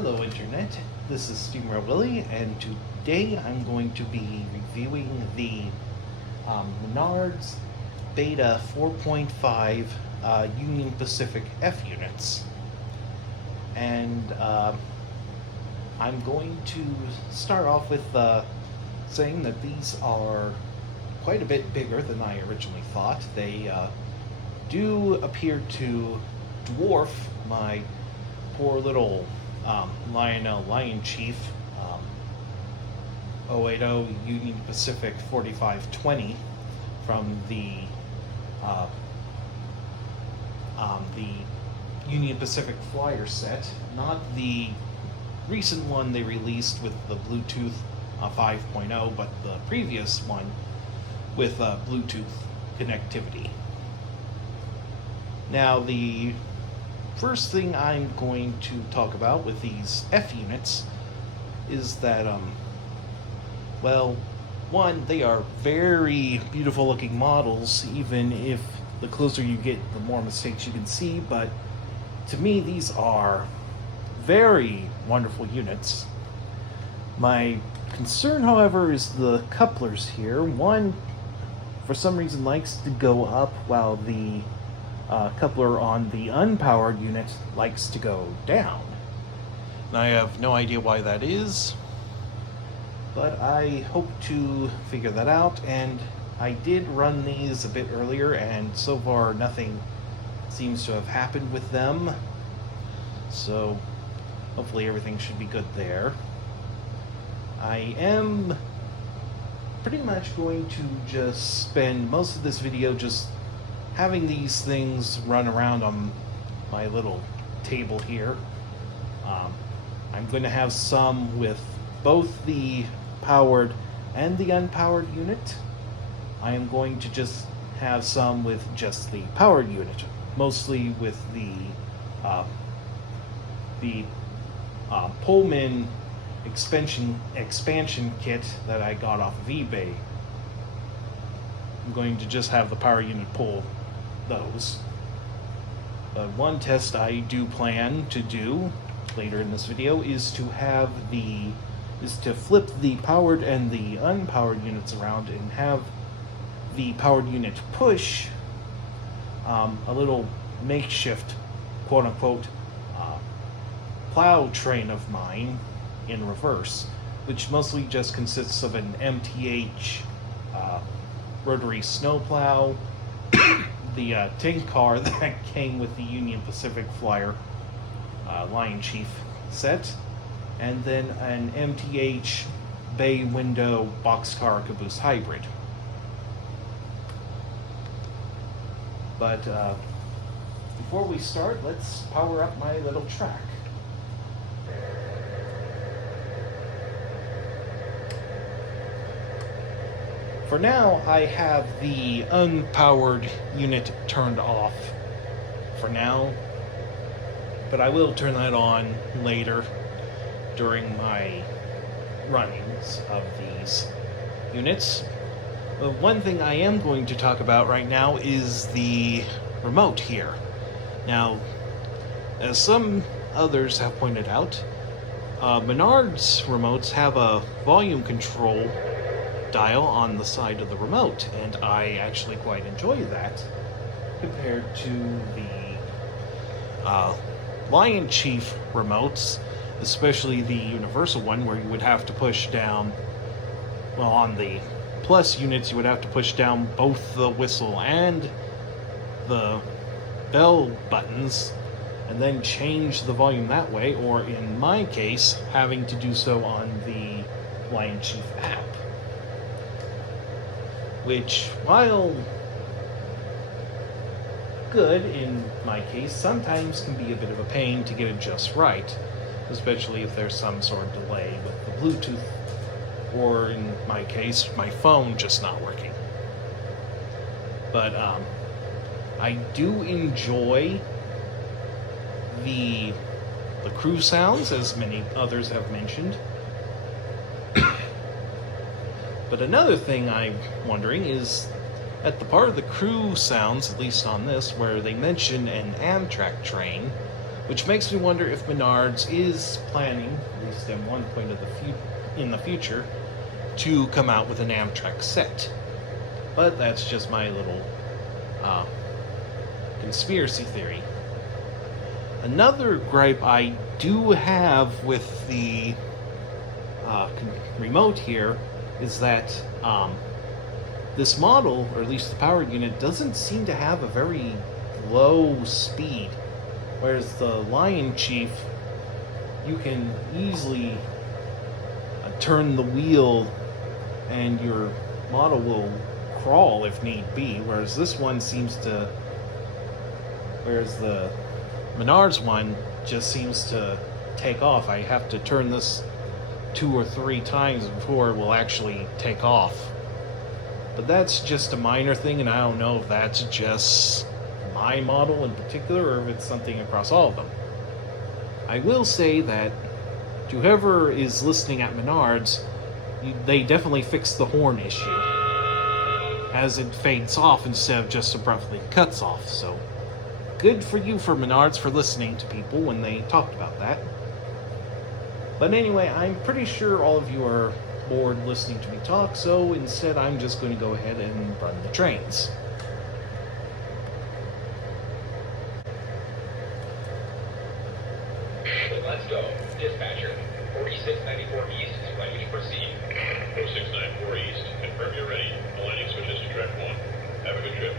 Hello Internet, this is steamrailwilly, and today I'm going to be reviewing the Menards Beta 4.5 Union Pacific F units. And I'm going to start off with saying that these are quite a bit bigger than I originally thought. They do appear to dwarf my poor little Lion Chief 080 Union Pacific 4520 from the Union Pacific Flyer set, not the recent one they released with the Bluetooth 5.0, but the previous one with Bluetooth connectivity. Now, the first thing I'm going to talk about with these F units is that, well, one, they are very beautiful looking models, even if the closer you get, the more mistakes you can see, but to me, these are very wonderful units. My concern, however, is the couplers here. One, for some reason, likes to go up while the coupler on the unpowered unit likes to go down. And I have no idea why that is, but I hope to figure that out. And I did run these a bit earlier, and so far nothing seems to have happened with them, so hopefully everything should be good there. I am pretty much going to just spend most of this video just having these things run around on my little table here. I'm going to have some with both the powered and the unpowered unit. I am going to just have some with just the powered unit, mostly with the Pullman expansion kit that I got off of eBay. I'm going to just have the power unit pull those. But one test I do plan to do later in this video is to flip the powered and the unpowered units around and have the powered unit push a little makeshift quote-unquote plow train of mine in reverse, which mostly just consists of an MTH rotary snowplow, the tank car that came with the Union Pacific Flyer Lion Chief set, and then an MTH bay window boxcar caboose hybrid. But before we start, let's power up my little track. For now, I have the unpowered unit turned off for now, but I will turn that on later during my runnings of these units. But one thing I am going to talk about right now is the remote here. Now, as some others have pointed out, Menards remotes have a volume control dial on the side of the remote, and I actually quite enjoy that compared to the Lion Chief remotes, especially the universal one where you would have to push down, well, on the Plus units you would have to push down both the whistle and the bell buttons and then change the volume that way, or in my case having to do so on the Lion Chief app, which, while good in my case, sometimes can be a bit of a pain to get it just right, especially if there's some sort of delay with the Bluetooth, or in my case, my phone just not working. But I do enjoy the crew sounds, as many others have mentioned. But another thing I'm wondering is, at the part of the crew sounds, at least on this, where they mention an Amtrak train, which makes me wonder if Menards is planning, at least at one point in the future, to come out with an Amtrak set. But that's just my little conspiracy theory. Another gripe I do have with the remote here is that this model, or at least the power unit, doesn't seem to have a very low speed. Whereas the Lion Chief, you can easily turn the wheel and your model will crawl if need be. Whereas this one seems to... Whereas the Menards one just seems to take off. I have to turn this 2 or 3 times before it will actually take off. But that's just a minor thing, and I don't know if that's just my model in particular or if it's something across all of them. I will say that to whoever is listening at Menards, they definitely fixed the horn issue, as it fades off instead of just abruptly cuts off. So good for you, for Menards, for listening to people when they talked about that. But anyway, I'm pretty sure all of you are bored listening to me talk, so instead I'm just going to go ahead and run the trains. Let's go. Dispatcher, 4694 East is ready to proceed. 4694 East, confirm you're ready. Aligning switches to track 1. Have a good trip.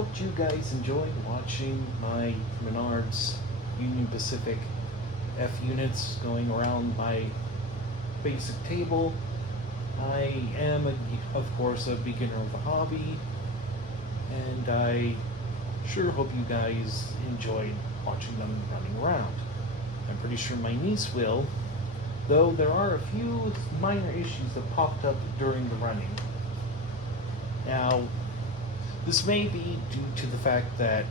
hope you guys enjoyed watching my Menards Union Pacific F units going around my basic table. I am, of course, a beginner of the hobby, and I sure hope you guys enjoyed watching them running around. I'm pretty sure my niece will, though there are a few minor issues that popped up during the running. Now, this may be due to the fact that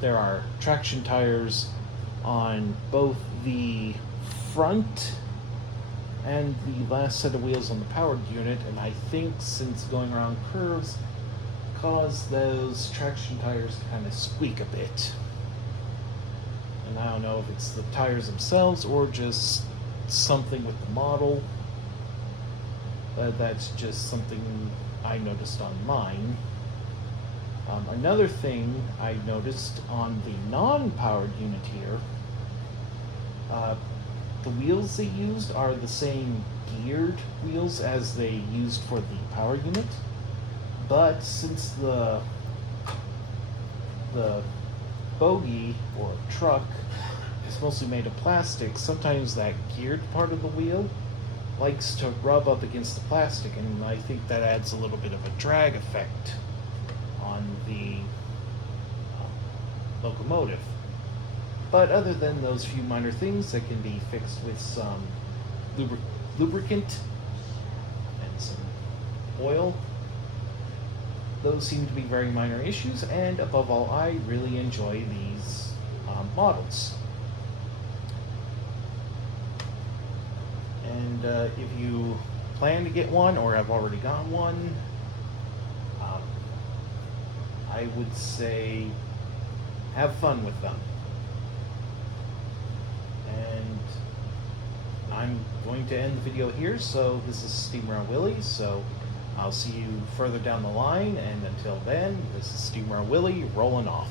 there are traction tires on both the front and the last set of wheels on the powered unit, and I think since going around curves caused those traction tires to kind of squeak a bit. And I don't know if it's the tires themselves or just something with the model, but that's just something I noticed on mine. Another thing I noticed on the non-powered unit here, the wheels they used are the same geared wheels as they used for the power unit, but since the bogie or truck is mostly made of plastic, sometimes that geared part of the wheel likes to rub up against the plastic, and I think that adds a little bit of a drag effect on the locomotive. But other than those few minor things that can be fixed with some lubricant and some oil, those seem to be very minor issues, and above all, I really enjoy these models. And if you plan to get one or have already got one, I would say have fun with them. And I'm going to end the video here, so this is steamrailwilly, so I'll see you further down the line, and until then, this is steamrailwilly rolling off.